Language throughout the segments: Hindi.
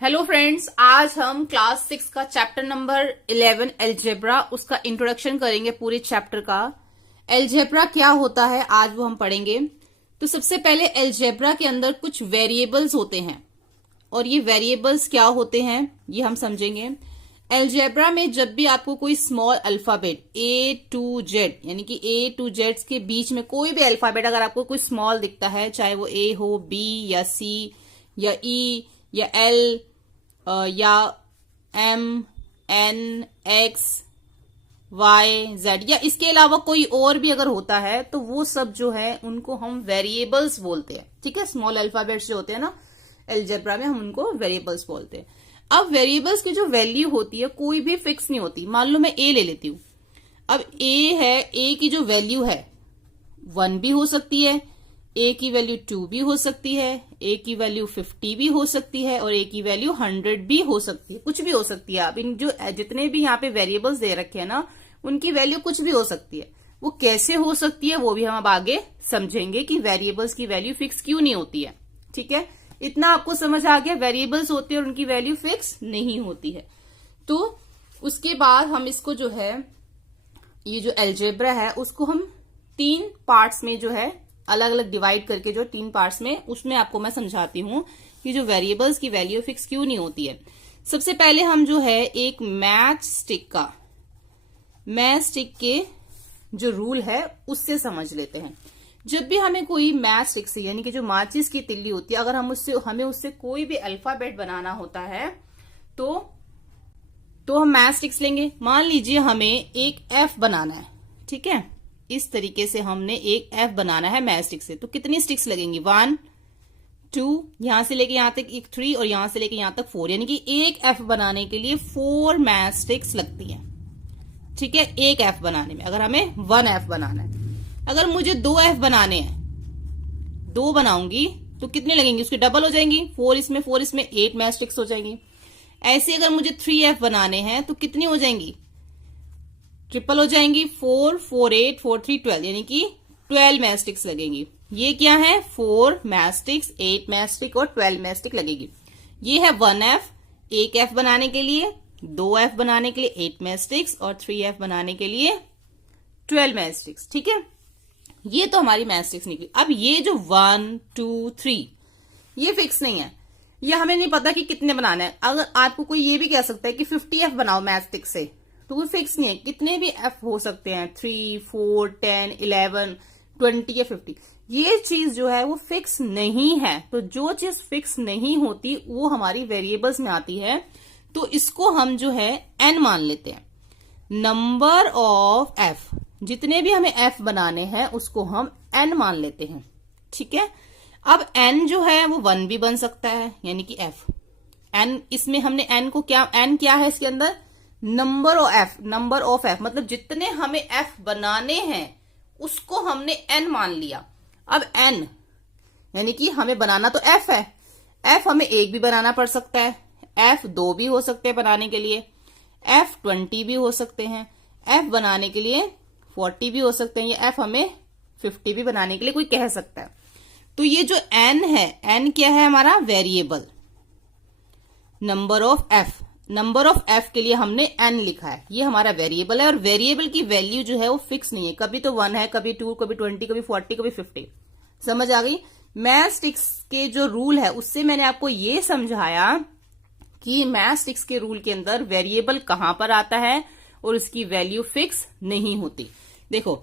हेलो फ्रेंड्स, आज हम क्लास 6 का चैप्टर नंबर 11 एलजेब्रा उसका इंट्रोडक्शन करेंगे। पूरे चैप्टर का एलजेब्रा क्या होता है आज वो हम पढ़ेंगे। तो सबसे पहले एलजेब्रा के अंदर कुछ वेरिएबल्स होते हैं और ये वेरिएबल्स क्या होते हैं ये हम समझेंगे। एलजेब्रा में जब भी आपको कोई small alphabet A to Z यानी कि A to Z के बीच में कोई भी अल्फाबेट अगर आपको कोई स्मॉल दिखता है, चाहे वो A हो, B या C या E या L या M N X Y Z या इसके अलावा कोई और भी अगर होता है तो वो सब जो है उनको हम वेरिएबल्स बोलते हैं। ठीक है, स्मॉल अल्फाबेट्स जो होते हैं ना एलजेब्रा में हम उनको वेरिएबल्स बोलते हैं। अब वेरिएबल्स की जो वैल्यू होती है कोई भी फिक्स नहीं होती। मान लो मैं A ले लेती हूं। अब A है, A की जो वैल्यू है 1 भी हो सकती है, A की वैल्यू 2 भी हो सकती है, A की वैल्यू 50 भी हो सकती है और A की वैल्यू 100 भी हो सकती है। कुछ भी हो सकती है। अब इन जो जितने भी यहाँ पे वेरिएबल्स दे रखे हैं ना उनकी वैल्यू कुछ भी हो सकती है। वो कैसे हो सकती है वो भी हम अब आगे समझेंगे कि वेरिएबल्स की वैल्यू फिक्स क्यों नहीं होती है। ठीक है, इतना आपको समझ आ गया। वेरिएबल्स होती है और उनकी वैल्यू फिक्स नहीं होती है। तो उसके बाद हम इसको जो है ये जो एलजेब्रा है उसको हम 3 पार्ट्स में जो है अलग अलग डिवाइड करके जो 3 पार्ट्स में उसमें आपको मैं समझाती हूं कि जो वेरिएबल्स की वैल्यू फिक्स क्यों नहीं होती है। सबसे पहले हम जो है एक मैच स्टिक के जो रूल है उससे समझ लेते हैं। जब भी हमें कोई मैच स्टिक से यानी कि जो माचिस की तिल्ली होती है अगर हमें उससे कोई भी अल्फाबेट बनाना होता है तो हम मैच स्टिक्स लेंगे। मान लीजिए हमें एक F बनाना है। ठीक है, इस तरीके से हमने एक F बनाना है मैच स्टिक से। तो कितनी स्टिक्स लगेंगी? 1 2 यहां से लेके यहां तक एक 3 और यहां से लेके यहां तक 4 यानी कि एक F बनाने के लिए 4 मैच स्टिक्स लगती हैं। ठीक है, एक F बनाने में अगर हमें 1 F बनाना है। अगर मुझे 2 F बनाने हैं, 2 बनाऊंगी तो कितने लगेंगी? उसकी डबल हो जाएंगी। 4 इसमें 8 मैच स्टिक्स हो जाएंगी। ऐसे अगर मुझे 3 F बनाने हैं तो कितनी हो जाएंगी? ट्रिपल हो जाएंगी। 4 4 8 4 3 12 यानी कि 12 मैच स्टिक्स लगेंगी। ये क्या है? 4 मैच स्टिक्स, 8 मैच स्टिक और 12 मैच स्टिक लगेगी। ये है 1 F, एक F बनाने के लिए, 2 F बनाने के लिए 8 मैच स्टिक्स और 3 F बनाने के लिए 12 मैच स्टिक्स। ठीक है, ये तो हमारी मैच स्टिक्स निकली। अब ये जो 1 2 3 ये फिक्स नहीं है। ये हमें नहीं पता कि कितने बनाना है। अगर आपको कोई ये भी कह सकता है कि 50 F बनाओ मैच स्टिक से, तो वो फिक्स नहीं है। कितने भी F हो सकते हैं, 3 4 10 11 20 या 50। ये चीज जो है वो फिक्स नहीं है। तो जो चीज फिक्स नहीं होती वो हमारी वेरिएबल्स में आती है। तो इसको हम जो है n मान लेते हैं। नंबर ऑफ F, जितने भी हमें F बनाने हैं उसको हम n मान लेते हैं। ठीक है, अब n जो है वो 1 भी बन सकता है यानी कि F n, इसमें हमने n को क्या, n क्या है इसके अंदर? नंबर ऑफ F मतलब जितने हमें F बनाने हैं उसको हमने n मान लिया। अब n यानी कि हमें बनाना तो F है। F हमें 1 भी बनाना पड़ सकता है, F 2 भी हो सकते हैं बनाने के लिए, F 20 भी हो सकते हैं, F बनाने के लिए 40 भी हो सकते हैं, या F हमें 50 भी बनाने के लिए कोई कह सकता है। तो ये जो n है, n क्या है? हमारा वेरिएबल। नंबर ऑफ F के लिए हमने n लिखा है, ये हमारा वेरिएबल है। और वेरिएबल की वैल्यू जो है वो फिक्स नहीं है। कभी तो 1 है, कभी 2, कभी 20, कभी 40, कभी 50। समझ आ गई? मैथ स्टिक्स के जो रूल है उससे मैंने आपको ये समझाया कि मैथ स्टिक्स के रूल के अंदर वेरिएबल कहां पर आता है और उसकी वैल्यू फिक्स नहीं होती। देखो,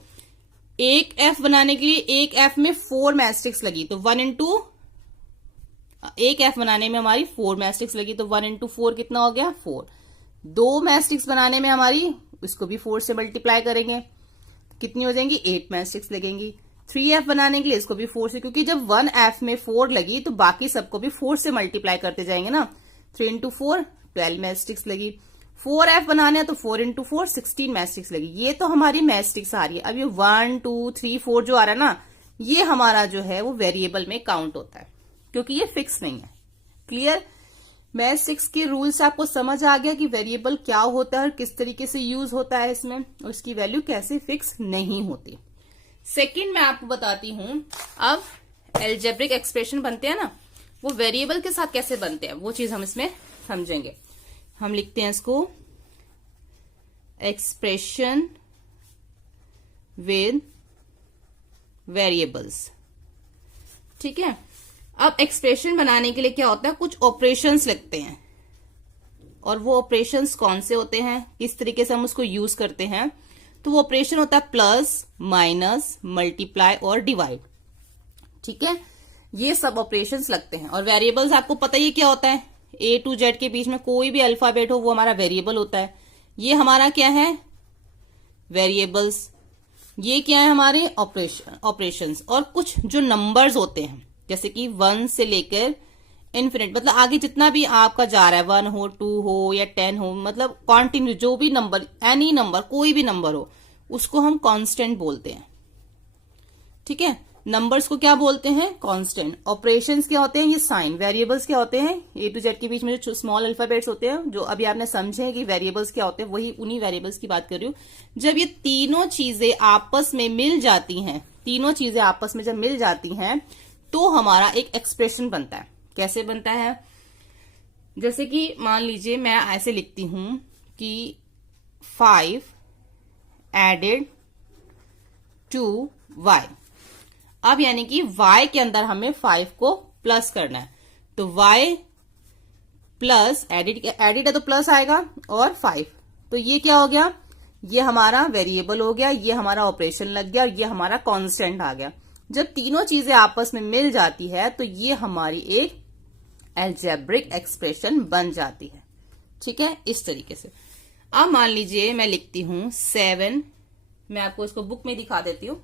एक F बनाने के लिए एक F में 4 मैच स्टिक्स लगी तो 1 इंटू एक F बनाने में हमारी 4 मैच स्टिक्स लगी तो 1 इंटू 4 कितना हो गया? 4। 2 मैच स्टिक्स बनाने में हमारी इसको भी 4 से मल्टीप्लाई करेंगे कितनी हो जाएंगी? 8 मैच स्टिक्स लगेंगी। 3 F बनाने के लिए इसको भी 4 से, क्योंकि जब 1 F में 4 लगी तो बाकी सबको भी 4 से मल्टीप्लाई करते जाएंगे ना। 3 इंटू 4 12 मैच स्टिक्स लगी। 4 F बनाने हैं तो 4 इंटू 4 16 मैच स्टिक्स लगी। ये तो हमारी मैच स्टिक्स आ रही है। अब ये 1 2 3 4 जो आ रहा है ना, ये हमारा जो है वो वेरिएबल में काउंट होता है क्योंकि ये फिक्स नहीं है। क्लियर? मैथ स्टिक्स के रूल्स आपको समझ आ गया कि वेरिएबल क्या होता है और किस तरीके से यूज होता है इसमें, और इसकी वैल्यू कैसे फिक्स नहीं होती। सेकंड मैं आपको बताती हूं, अब एल्जेब्रिक एक्सप्रेशन बनते हैं ना, वो वेरिएबल के साथ कैसे बनते हैं वो चीज हम इसमें समझेंगे। हम लिखते हैं इसको एक्सप्रेशन विद वेरिएबल्स। ठीक है, अब एक्सप्रेशन बनाने के लिए क्या होता है, कुछ ऑपरेशंस लगते हैं, और वो ऑपरेशंस कौन से होते हैं, किस तरीके से हम उसको यूज करते हैं। तो वो ऑपरेशन होता है प्लस, माइनस, मल्टीप्लाई और डिवाइड। ठीक है, ये सब ऑपरेशंस लगते हैं। और वेरिएबल्स आपको पता ही क्या होता है, A to Z के बीच में कोई भी अल्फाबेट हो वो हमारा वेरिएबल होता है। ये हमारा क्या है, वेरिएबल्स। ये क्या है, हमारे ऑपरेशंस। और कुछ जो नंबर्स होते हैं, जैसे कि 1 से लेकर इन्फिनिट, मतलब आगे जितना भी आपका जा रहा है, 1 हो, 2 हो या 10 हो, मतलब कॉन्टिन्यू जो भी नंबर, एनी नंबर, कोई भी नंबर हो, उसको हम कांस्टेंट बोलते हैं। ठीक है, नंबर्स को क्या बोलते हैं, कांस्टेंट। ऑपरेशंस क्या होते हैं, ये साइन। वेरिएबल्स क्या होते हैं, A to Z के बीच में जो स्मॉल अल्फाबेट्स होते हैं, जो अभी आपने समझे कि वेरिएबल्स क्या होते हैं, वही उन्हीं वेरिएबल्स की बात कर रही हूं। जब ये तीनों चीजें आपस में मिल जाती हैं, तीनों चीजें आपस में जब मिल जाती हैं तो हमारा एक एक्सप्रेशन बनता है। कैसे बनता है, जैसे कि मान लीजिए मैं ऐसे लिखती हूं कि 5 एडेड टू y। अब यानी कि y के अंदर हमें 5 को प्लस करना है, तो y प्लस एडिड है तो प्लस आएगा, और 5, तो ये क्या हो गया, ये हमारा वेरिएबल हो गया, ये हमारा ऑपरेशन लग गया, और ये हमारा कांस्टेंट आ गया। जब तीनों चीजें आपस में मिल जाती है तो ये हमारी एक अलजेब्रिक एक्सप्रेशन बन जाती है। ठीक है, इस तरीके से। अब मान लीजिए मैं लिखती हूं 7, मैं आपको इसको बुक में दिखा देती हूं।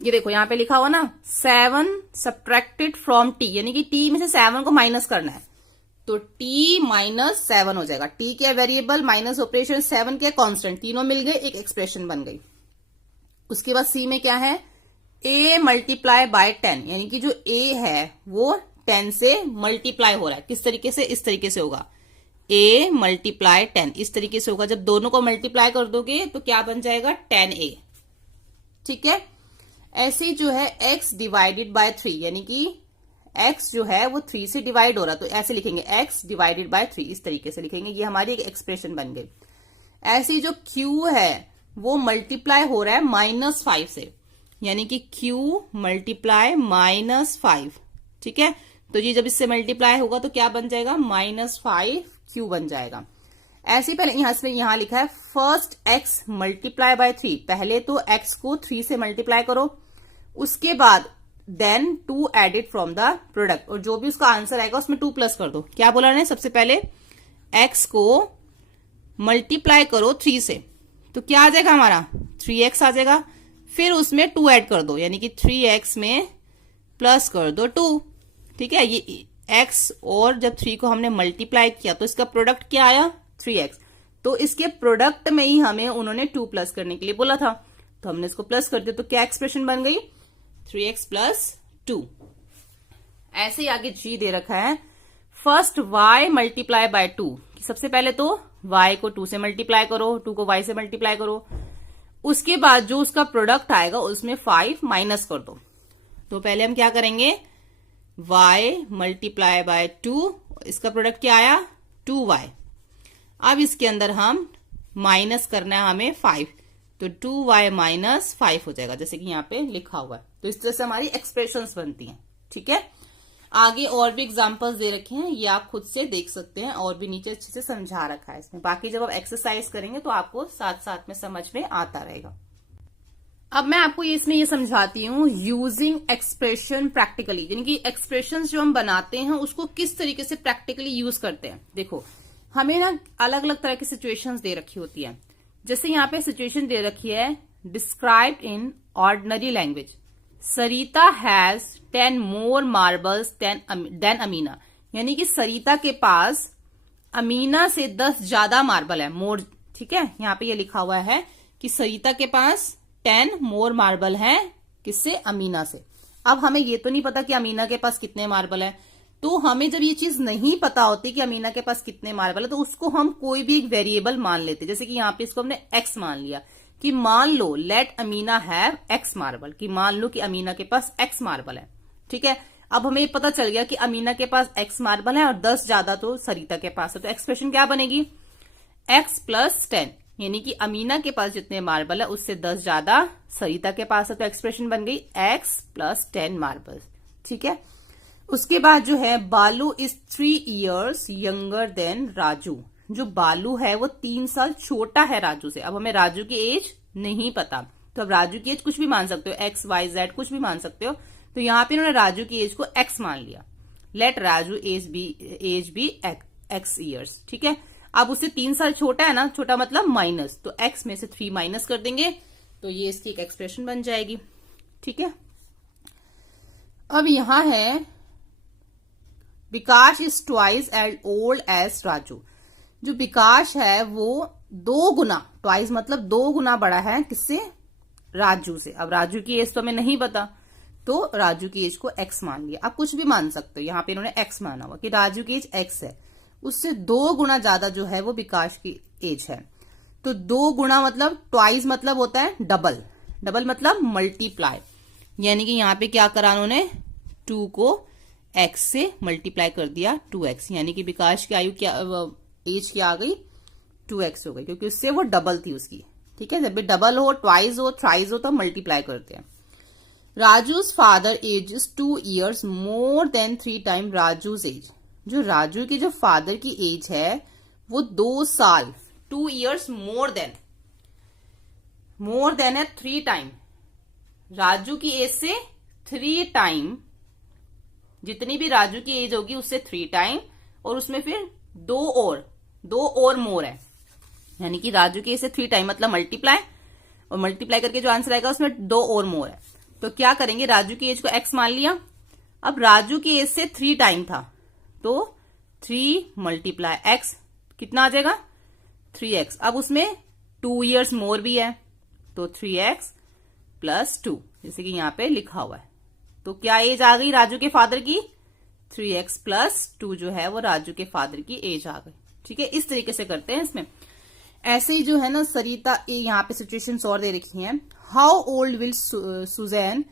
ये देखो यहां पे लिखा हुआ ना, 7 सब्ट्रैक्टेड फ्रॉम t, यानी कि t में से 7 को माइनस करना है, तो t माइनस 7 हो जाएगा। t क्या वेरिएबल, माइनस ऑपरेशन, 7 क्या कांस्टेंट, तीनों मिल गए, एक एक्सप्रेशन बन गई। उसके बाद c में क्या है, a मल्टीप्लाई बाय 10, यानी कि जो a है वो 10 से मल्टीप्लाई हो रहा है। किस तरीके से, इस तरीके से होगा, a मल्टीप्लाई 10, इस तरीके से होगा। जब दोनों को मल्टीप्लाई कर दोगे तो क्या बन जाएगा, 10a। ठीक है, ऐसे जो है x डिवाइडेड बाय 3, यानी कि x जो है वो 3 से डिवाइड हो रहा है, तो ऐसे लिखेंगे x डिवाइडेड बाय 3, इस तरीके से लिखेंगे, ये हमारी एक एक्सप्रेशन बन गई। ऐसी जो q है वो मल्टीप्लाई हो रहा है -5 से, यानी कि q मल्टीप्लाई -5। ठीक है, तो ये जब इससे मल्टीप्लाई होगा तो क्या बन जाएगा, -5q बन जाएगा। ऐसे पहले यहां लिखा है फर्स्ट x मल्टीप्लाई बाय 3, पहले तो x को 3 से मल्टीप्लाई करो, उसके बाद then 2 added from the product, और जो भी उसका आंसर आएगा उसमें 2 प्लस कर दो। क्या बोला ने, सबसे पहले x को मल्टीप्लाई करो 3 से, तो क्या आ जाएगा हमारा, 3x आ जाएगा। फिर उसमें 2 ऐड कर दो, यानी कि 3x में प्लस कर दो 2। ठीक है, ये x और जब 3 को हमने मल्टीप्लाई किया तो इसका प्रोडक्ट क्या आया, 3x, तो इसके प्रोडक्ट में ही हमें उन्होंने 2 प्लस करने के लिए बोला था, तो हमने इसको प्लस कर दिया, तो क्या एक्सप्रेशन बन गई, 3x प्लस 2। ऐसे ही आगे g दे रखा है फर्स्ट y मल्टीप्लाई बाय 2, सबसे पहले तो y को 2 से मल्टीप्लाई करो, 2 को y से मल्टीप्लाई करो, उसके बाद जो उसका प्रोडक्ट आएगा उसमें 5 माइनस कर दो। तो पहले हम क्या करेंगे, y मल्टीप्लाई बाय 2, इसका प्रोडक्ट क्या आया, 2y। अब इसके अंदर हम माइनस करना है हमें 5, तो 2y माइनस 5 हो जाएगा, जैसे कि यहाँ पे लिखा हुआ है। तो इस तरह से हमारी एक्सप्रेशंस बनती हैं। ठीक है, आगे और भी एग्जांपल्स दे रखे हैं, ये आप खुद से देख सकते हैं, और भी नीचे अच्छे से समझा रखा है इसमें। बाकी जब आप एक्सरसाइज करेंगे तो आपको साथ साथ में समझ में आता रहेगा। अब मैं आपको इसमें ये समझाती हूँ यूजिंग एक्सप्रेशन प्रैक्टिकली, यानी कि एक्सप्रेशंस जो हम बनाते हैं उसको किस तरीके से प्रैक्टिकली यूज करते हैं। देखो हमें ना अलग अलग तरह की सिचुएशंस दे रखी होती है। जैसे यहाँ पे सिचुएशन दे रखी है, describe in ordinary language, Sarita has 10 more marbles than Amina, यानी कि सरिता के पास अमीना से 10 ज्यादा मार्बल है, मोर। ठीक है, यहाँ पे ये लिखा हुआ है कि सरिता के पास 10 मोर मार्बल है, किससे, अमीना से। अब हमें ये तो नहीं पता कि अमीना के पास कितने मार्बल है, तो हमें जब ये चीज नहीं पता होती कि अमीना के पास कितने मार्बल है, तो उसको हम कोई भी एक वेरिएबल मान लेते। जैसे कि यहाँ पे इसको हमने x मान लिया, कि मान लो let Amina have x marble, कि मान लो कि अमीना के पास x मार्बल है। ठीक है, अब हमें पता चल गया कि अमीना के पास x मार्बल है और 10 ज्यादा तो सरिता के पास है, तो एक्सप्रेशन क्या बनेगी, x प्लस 10, यानी कि अमीना के पास जितने मार्बल है उससे 10 ज्यादा सरिता के पास है, तो एक्सप्रेशन बन गई x प्लस 10 मार्बल। ठीक है, उसके बाद जो है बालू is 3 years younger than Raju. जो बालू है वो 3 साल छोटा है राजू से। अब हमें राजू की एज नहीं पता, तो अब राजू की एज कुछ भी मान सकते हो, x y z कुछ भी मान सकते हो। तो यहाँ पे इन्होंने राजू की एज को x मान लिया। Let Raju age be x years। ठीक है, अब उससे 3 साल छोटा है ना, छोटा मतलब माइनस, तो x में से 3 माइनस कर देंगे तो ये इसकी एक एक्सप्रेशन बन जाएगी। ठीक है, अब यहां है Vikas is twice as old as Raju. जो विकास है वो 2 गुना, ट्वाइस मतलब 2 गुना बड़ा है किससे, राजू से। अब राजू की एज तो हमें नहीं पता, तो राजू की एज को x मान लिया। आप कुछ भी मान सकते हो, यहाँ पे इन्होंने x माना हुआ कि राजू की एज x है, उससे 2 गुना ज्यादा जो है वो विकास की एज है। तो 2 गुना मतलब ट्वाइस मतलब होता है डबल, डबल मतलब मल्टीप्लाई, यानी कि यहाँ पे क्या करा उन्होंने 2 को x से मल्टीप्लाई कर दिया 2x, यानी कि विकास की आयु क्या, एज क्या आ गई 2x हो गई, क्योंकि उससे वो डबल थी उसकी। ठीक है, जब भी डबल हो, ट्वाइस हो, थ्राइस हो तो मल्टीप्लाई करते हैं। Raju's father age is 2 years more than 3 time Raju's age. जो राजू की जो फादर की एज है वो 2 साल, 2 years मोर देन है 3 टाइम, राजू की एज से 3 टाइम, जितनी भी राजू की एज होगी उससे 3 टाइम, और उसमें फिर 2 और मोर है, यानी कि राजू की एज से 3 टाइम मतलब मल्टीप्लाई, और मल्टीप्लाई करके जो आंसर आएगा उसमें 2 और मोर है। तो क्या करेंगे, राजू की एज को x मान लिया। अब राजू की एज से 3 टाइम था, तो 3 मल्टीप्लाई x कितना आ जाएगा 3x। अब उसमें 2 years मोर भी है, तो 3x प्लस 2, जैसे कि यहाँ पे लिखा हुआ है। तो क्या एज आ गई राजू के फादर की, 3x प्लस 2 जो है वो राजू के फादर की एज आ गई। ठीक है, इस तरीके से करते हैं इसमें। ऐसे ही जो है ना सरिता, यहाँ पे सिचुएशंस और दे रखी हैं। How old will Susan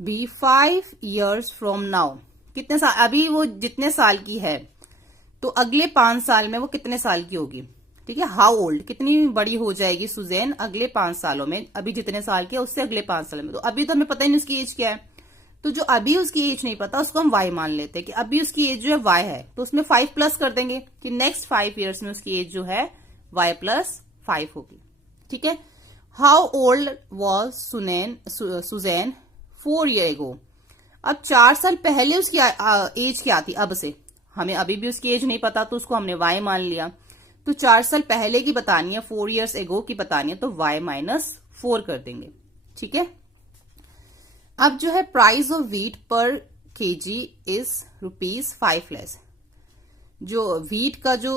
be 5 years from now. कितने साल, अभी वो जितने साल की है तो अगले 5 साल में वो कितने साल की होगी। ठीक है, हाउ ओल्ड कितनी बड़ी हो जाएगी सुजैन अगले 5 सालों में, अभी जितने साल की है उससे अगले 5 साल में। तो अभी तो हमें पता ही नहीं उसकी एज क्या है, तो जो अभी उसकी एज नहीं पता उसको हम y मान लेते हैं कि अभी उसकी एज जो है y है, तो उसमें 5 प्लस कर देंगे कि नेक्स्ट 5 years में उसकी एज जो है y प्लस 5 होगी। ठीक है, how old was Susan 4 years ago। अब 4 साल पहले उसकी एज क्या थी, अब से हमें अभी भी उसकी एज नहीं पता तो उसको हमने y मान लिया। तो 4 साल पहले की बतानी है, 4 years ago की बतानी है, तो y माइनस 4 कर देंगे। ठीक है, अब जो है प्राइस ऑफ व्हीट पर केजी इज ₹5 लेस। जो व्हीट का जो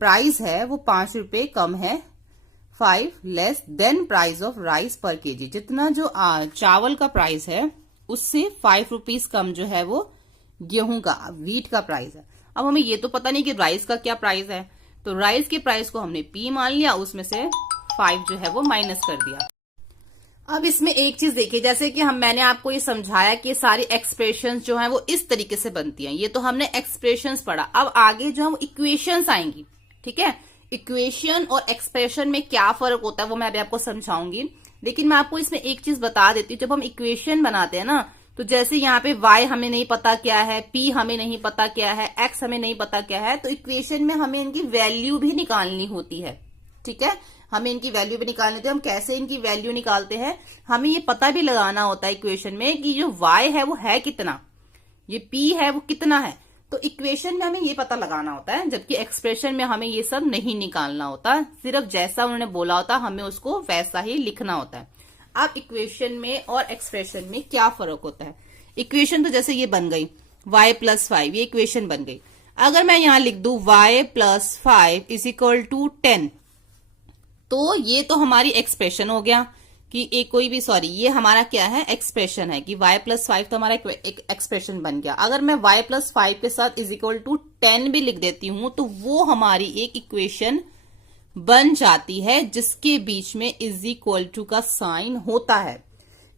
प्राइस है वो 5 रुपए कम है, 5 less than price of rice पर केजी। जितना जो चावल का प्राइस है उससे 5 रुपीज कम जो है वो गेहूं का, व्हीट का प्राइस है। अब हमें ये तो पता नहीं कि राइस का क्या प्राइस है, तो राइस के प्राइस को हमने P मान लिया, उसमें से 5 जो है वो माइनस कर दिया। अब इसमें एक चीज देखिए, जैसे कि मैंने आपको ये समझाया कि सारी एक्सप्रेशंस जो हैं वो इस तरीके से बनती हैं। ये तो हमने एक्सप्रेशंस पढ़ा, अब आगे जो हम इक्वेशंस आएंगी। ठीक है, इक्वेशन और एक्सप्रेशन में क्या फर्क होता है वो मैं अभी आपको समझाऊंगी, लेकिन मैं आपको इसमें एक चीज बता देती हूँ। जब हम इक्वेशन बनाते हैं ना, तो जैसे यहाँ पे y हमें नहीं पता क्या है, p हमें नहीं पता क्या है, x हमें नहीं पता क्या है, तो इक्वेशन में हमें इनकी वैल्यू भी निकालनी होती है। ठीक है, हमें इनकी वैल्यू भी निकालनी होती है। हम कैसे इनकी वैल्यू निकालते हैं, हमें ये पता भी लगाना होता है इक्वेशन में कि जो y है वो है कितना, ये p है वो कितना है। तो इक्वेशन में हमें ये पता लगाना होता है, जबकि एक्सप्रेशन में हमें ये सब नहीं निकालना होता, सिर्फ जैसा उन्होंने बोला होता हमें उसको वैसा ही लिखना होता है। अब इक्वेशन में और एक्सप्रेशन में क्या फर्क होता है। इक्वेशन तो जैसे ये बन गई y प्लस 5, ये इक्वेशन बन गई। अगर मैं यहां लिख दूं y plus 5 is equal to 10, तो ये तो हमारी एक्सप्रेशन हो गया कि एक कोई भी, सॉरी ये हमारा क्या है, एक्सप्रेशन है कि y प्लस 5 तो हमारा एक एक्सप्रेशन बन गया। अगर मैं y प्लस 5 के साथ इज इक्वल टू 10 भी लिख देती हूं तो वो हमारी एक इक्वेशन बन जाती है जिसके बीच में इज इक्वल टू का साइन होता है।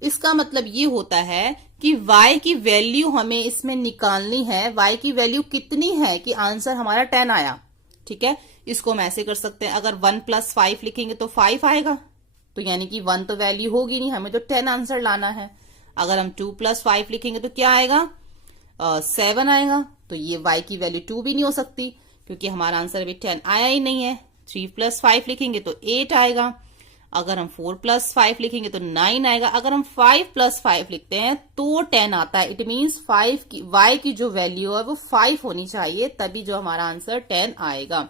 इसका मतलब ये होता है कि y की वैल्यू हमें इसमें निकालनी है। y की वैल्यू कितनी है कि आंसर हमारा 10 आया। ठीक है, इसको हम ऐसे कर सकते हैं, अगर 1 + 5 लिखेंगे तो 5 आएगा, तो यानी कि 1 तो वैल्यू होगी नहीं, हमें तो 10 आंसर लाना है। अगर हम 2 + 5 लिखेंगे तो क्या आएगा, 7 आएगा, तो ये y की वैल्यू 2 भी नहीं हो सकती क्योंकि हमारा आंसर अभी 10 आया ही नहीं है। 3 + 5 लिखेंगे तो 8 आएगा। अगर हम 4 + 5 लिखेंगे तो 9 आएगा। अगर हम 5 + 5 लिखते हैं तो 10 आता है। इट मीन्स 5 की y की जो वैल्यू है वो 5 होनी चाहिए, तभी जो हमारा आंसर 10 आएगा।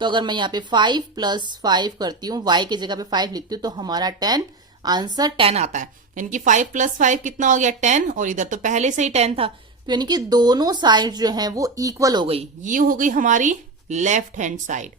तो अगर मैं यहाँ पे 5 + 5 करती हूँ, y की जगह पे 5 लिखती हूँ, तो हमारा 10 आंसर 10 आता है। यानी कि 5 + 5 कितना हो गया, 10, और इधर तो पहले से ही 10 था, तो यानी कि दोनों साइड जो है वो इक्वल हो गई। ये हो गई हमारी लेफ्ट हैंड साइड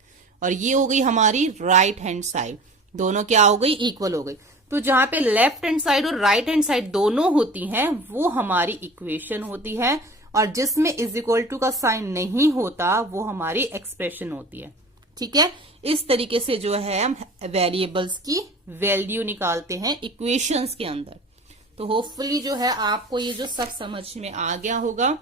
और ये हो गई हमारी राइट हैंड साइड, दोनों क्या हो गई, इक्वल हो गई। तो जहां पे लेफ्ट हैंड साइड और राइट हैंड साइड दोनों होती हैं वो हमारी इक्वेशन होती है, और जिसमें = का साइन नहीं होता वो हमारी एक्सप्रेशन होती है। ठीक है, इस तरीके से जो है हम वेरिएबल्स की वैल्यू निकालते हैं इक्वेशंस के अंदर। तो होपफुली जो है आपको ये जो सब समझ में आ गया होगा।